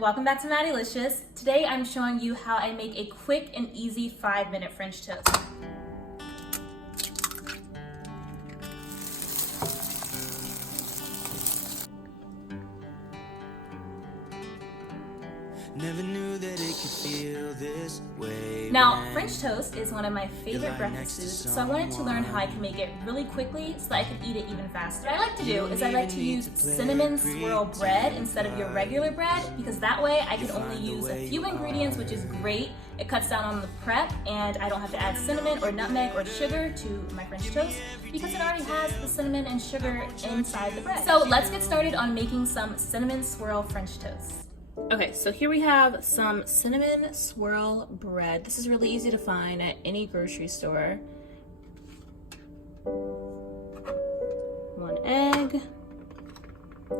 welcome back to Madilicious. Today I'm showing you how I make a quick and easy 5-minute French toast. Never knew that it could feel this way. Now, French toast is one of my favorite breakfast foods, so I wanted to learn how I can make it really quickly so that I could eat it even faster. What I like to do is I like to use Cinnamon Swirl Bread instead of your regular bread, because that way I can only use a few ingredients, which is great. It cuts down on the prep, and I don't have to add cinnamon or nutmeg or sugar to my French toast because it already has the cinnamon and sugar inside the bread. So let's get started on making some Cinnamon Swirl French toast. Okay, so here we have some cinnamon swirl bread. This is really easy to find at any grocery store. 1 egg,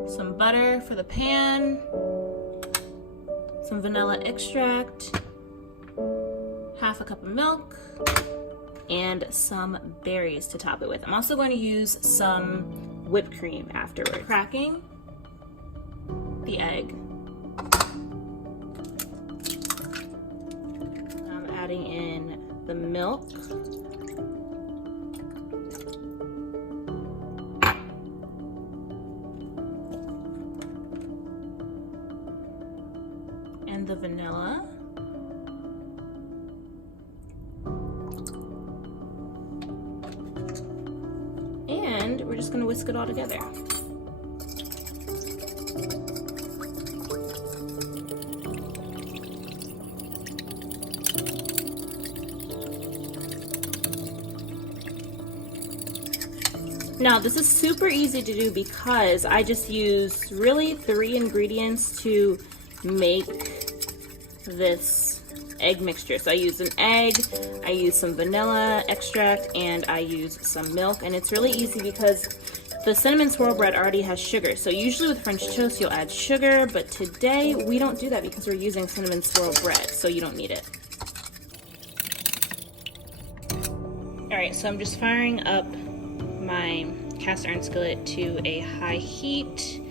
some butter for the pan, some vanilla extract, half a cup of milk, and some berries to top it with. I'm also going to use some whipped cream afterward. Cracking the egg. Adding in the milk, and the vanilla, and we're just going to whisk it all together. Now, this is super easy to do because I just use really 3 ingredients to make this egg mixture. So I use an egg, I use some vanilla extract, and I use some milk. And it's really easy because the cinnamon swirl bread already has sugar. So usually with French toast, you'll add sugar, but today we don't do that because we're using cinnamon swirl bread, so you don't need it. All right, so I'm just firing up my cast iron skillet to a high heat,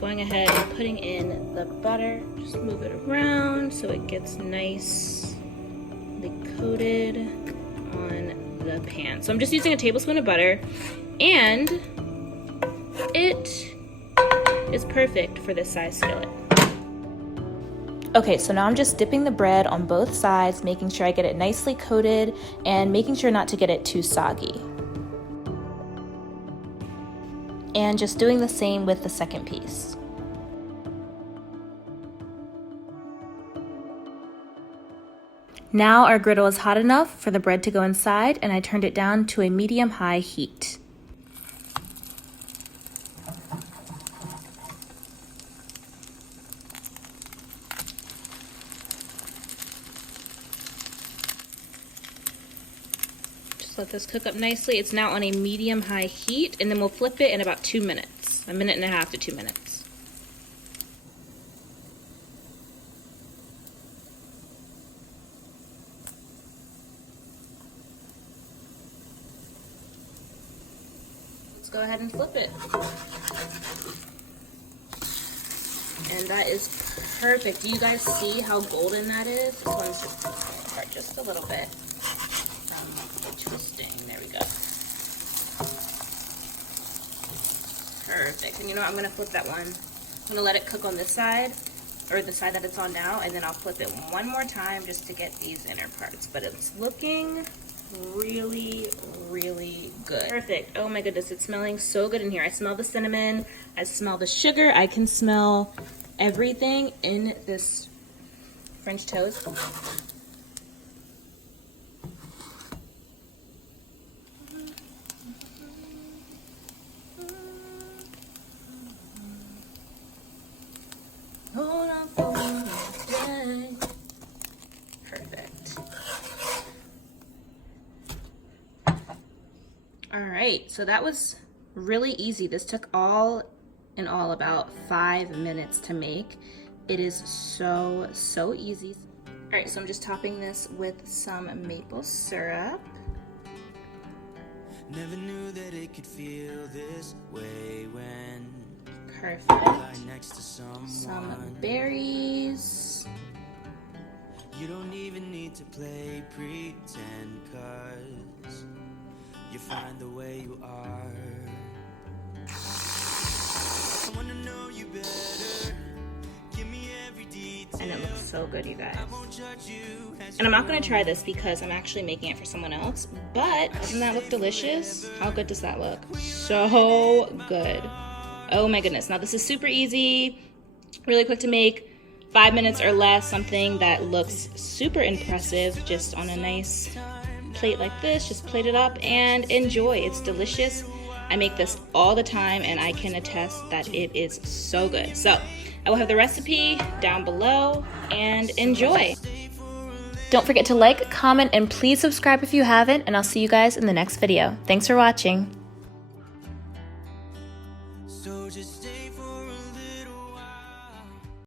going ahead and putting in the butter. Just move it around so it gets nicely coated on the pan. So I'm just using a tablespoon of butter, and it is perfect for this size skillet. Okay, so now I'm just dipping the bread on both sides, making sure I get it nicely coated and making sure not to get it too soggy. And just doing the same with the second piece. Now our griddle is hot enough for the bread to go inside, and I turned it down to a medium-high heat. Let this cook up nicely. It's now on a medium-high heat, and then we'll flip it in about 2 minutes, 1.5 minutes to 2 minutes. Let's go ahead and flip it. And that is perfect. Do you guys see how golden that is? This one's just falling apart just a little bit. Twisting. There we go. Perfect. And you know what? I'm going to flip that one. I'm going to let it cook on this side, or the side that it's on now, and then I'll flip it one more time just to get these inner parts. But it's looking really, really good. Perfect. Oh my goodness, it's smelling so good in here. I smell the cinnamon. I smell the sugar. I can smell everything in this French toast. Perfect. All right, so that was really easy. This took all in all about 5 minutes to make. It is so easy. All right, so I'm just topping this with some maple syrup. Never knew that it could feel this way when Perfect. lie next to Some someone. berries. You don't even need to play pretend, 'cause you find the way you are. I wanna know you better. Give me every detail. And it looks so good, you guys. I won't judge you as And I'm not gonna try this because I'm actually making it for someone else, but doesn't that look delicious? How good does that look? So good. Oh my goodness. Now this is super easy, really quick to make, 5 minutes or less, something that looks super impressive just on a nice plate like this. Just plate it up and enjoy. It's delicious. I make this all the time and I can attest that it is so good. So I will have the recipe down below and enjoy. Don't forget to like, comment, and please subscribe if you haven't, and I'll see you guys in the next video. Thanks for watching.